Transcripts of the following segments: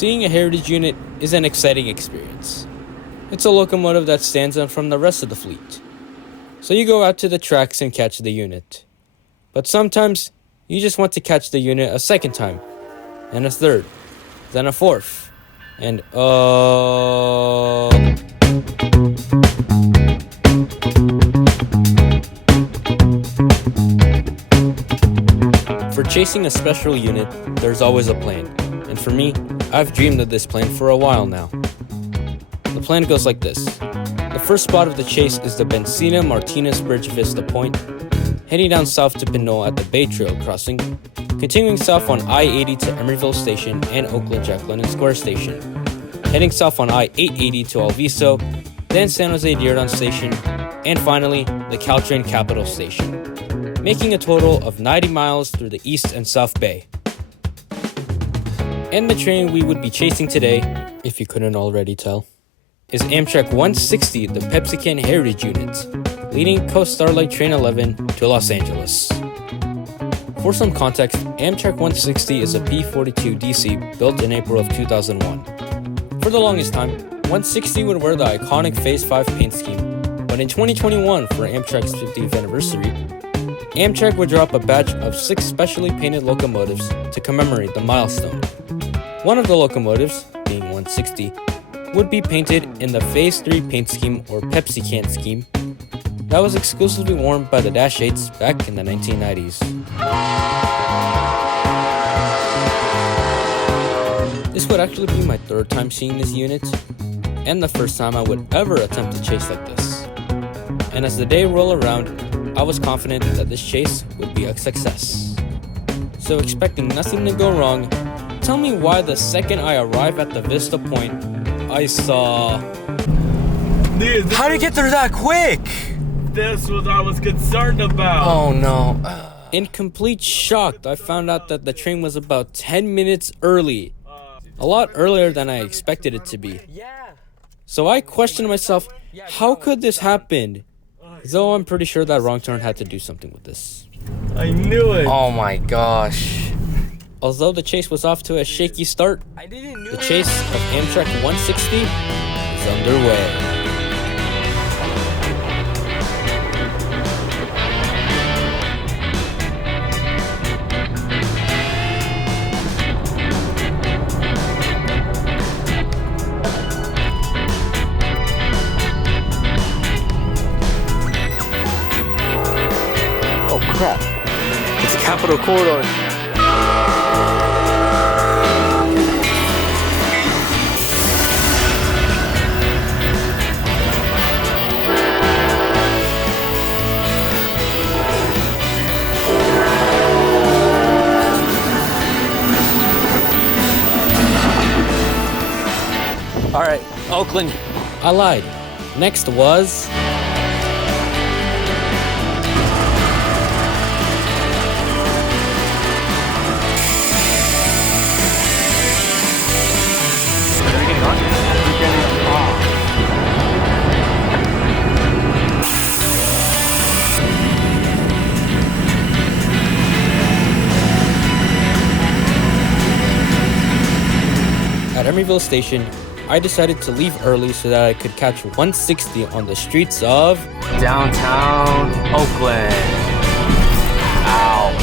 Seeing a heritage unit is an exciting experience. It's a locomotive that stands out from the rest of the fleet. So you go out to the tracks and catch the unit. But sometimes, you just want to catch the unit a second time, and a third, then a fourth, and For chasing a special unit, there's always a plan. And for me, I've dreamed of this plan for a while now. The plan goes like this. The first spot of the chase is the Benzina Martinez Bridge Vista Point, heading down south to Pinole at the Bay Trail crossing, continuing south on I-80 to Emeryville Station and Oakland Jack London Square Station, heading south on I-880 to Alviso, then San Jose Diridon Station, and finally, the Caltrain Capital Station, making a total of 90 miles through the East and South Bay. And the train we would be chasing today, if you couldn't already tell, is Amtrak 160, the Pepsi Can Heritage Unit, leading Coast Starlight Train 11 to Los Angeles. For some context, Amtrak 160 is a P-42DC built in April of 2001. For the longest time, 160 would wear the iconic Phase 5 paint scheme, but in 2021, for Amtrak's 50th anniversary, Amtrak would drop a batch of 6 specially painted locomotives to commemorate the milestone. One of the locomotives, being 160, would be painted in the Phase 3 paint scheme or Pepsi Can scheme that was exclusively worn by the Dash 8s back in the 1990s. This would actually be my third time seeing this unit, and the first time I would ever attempt a chase like this. And as the day rolled around, I was confident that this chase would be a success. So expecting nothing to go wrong, tell me why the second I arrive at the Vista Point, I saw... Dude, how did you get through that quick? This was what I was concerned about. Oh no. In complete shock, I found out that the train was about 10 minutes early. A lot earlier than I expected it to be. So I questioned myself, how could this happen? Though I'm pretty sure that wrong turn had to do something with this. I knew it. Oh my gosh. Although the chase was off to a shaky start, the chase of Amtrak 160 is underway. Oh crap. It's Capitol Corridor. Alright, Oakland. I lied. Next was... At Emeryville Station, I decided to leave early so that I could catch 160 on the streets of Downtown Oakland. Ow.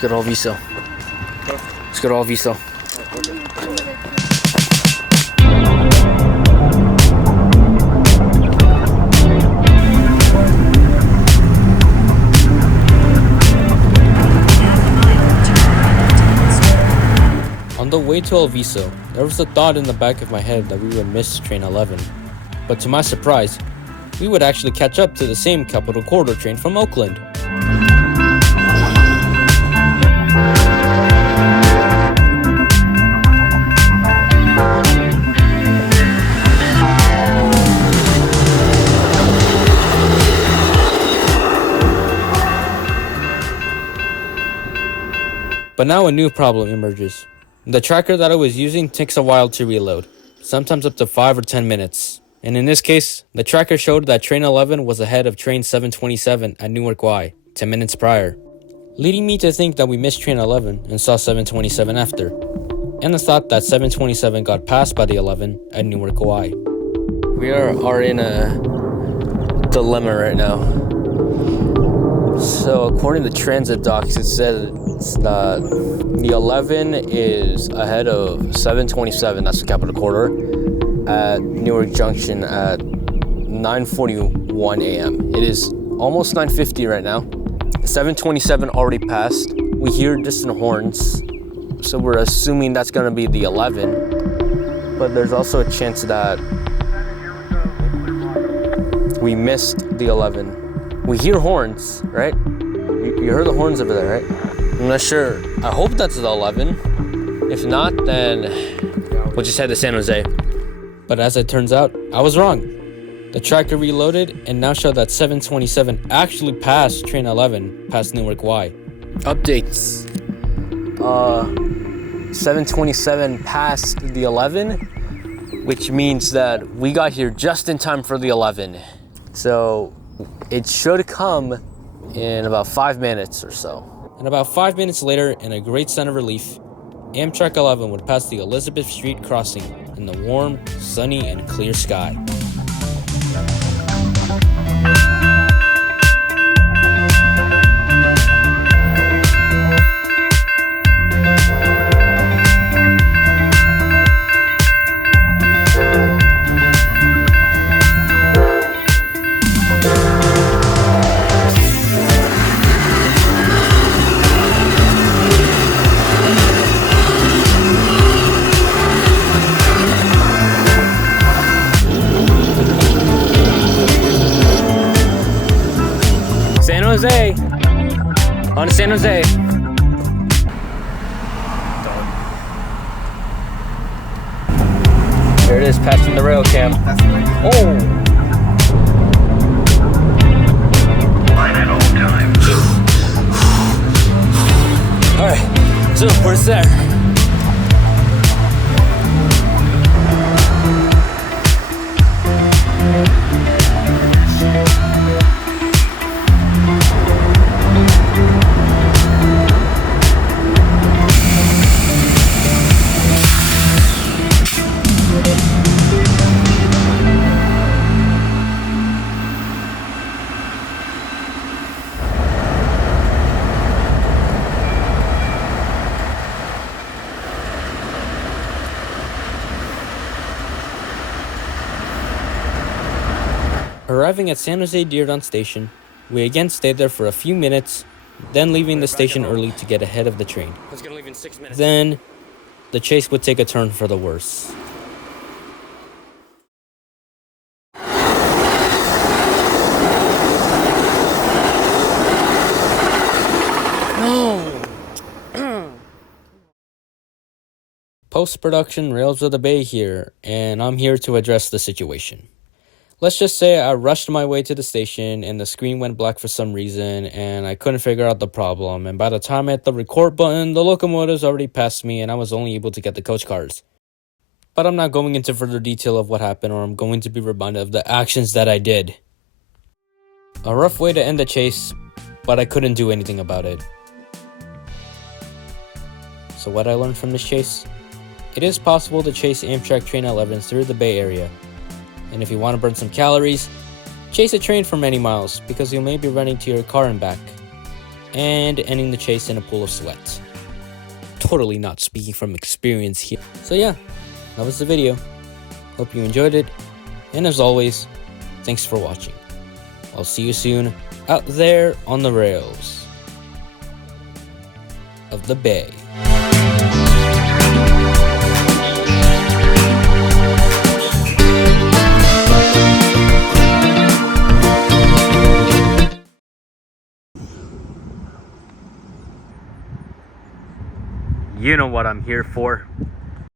Let's go to Alviso. Let's go to Alviso. On the way to Alviso, there was a thought in the back of my head that we would miss train 11. But to my surprise, we would actually catch up to the same Capital Corridor train from Oakland. But now a new problem emerges. The tracker that I was using takes a while to reload, sometimes up to 5 or 10 minutes. And in this case, the tracker showed that train 11 was ahead of train 727 at Newark Y, 10 minutes prior, leading me to think that we missed train 11 and saw 727 after, and the thought that 727 got passed by the 11 at Newark Y. We are in a dilemma right now. So according to transit docs, it said that the 11 is ahead of 727, that's the Capital Corridor, at Newark Junction at 9:41 a.m. It is almost 9:50 right now. 727 already passed. We hear distant horns, so we're assuming that's gonna be the 11. But there's also a chance that we missed the 11. We hear horns, right? You heard the horns over there, right? I'm not sure. I hope that's the 11. If not, then we'll just head to San Jose. But as it turns out, I was wrong. The tracker reloaded and now showed that 727 actually passed train 11 past Newark Y. Updates. 727 passed the 11, which means that we got here just in time for the 11. So it should come in about 5 minutes or so. And about 5 minutes later, in a great sign of relief, Amtrak 11 would pass the Elizabeth Street crossing in the warm, sunny, and clear sky. San Jose. On to San Jose. There it is, passing the rail cam. Oh! Alright, so we're there. Arriving at San Jose Diridon Station, we again stayed there for a few minutes, then leaving the station early to get ahead of the train. I was gonna leave in 6 minutes. Then, the chase would take a turn for the worse. No! Post-production Rails of the Bay here, and I'm here to address the situation. Let's just say I rushed my way to the station and the screen went black for some reason and I couldn't figure out the problem, and by the time I hit the record button, the locomotives already passed me and I was only able to get the coach cars. But I'm not going into further detail of what happened, or I'm going to be reminded of the actions that I did. A rough way to end the chase, but I couldn't do anything about it. So what I learned from this chase? It is possible to chase Amtrak Train 11 through the Bay Area. And if you want to burn some calories, chase a train for many miles because you may be running to your car and back. and ending the chase in a pool of sweat. Totally not speaking from experience here. So yeah, that was the video. Hope you enjoyed it, and as always, thanks for watching. I'll see you soon out there on the rails of the bay. You know what I'm here for.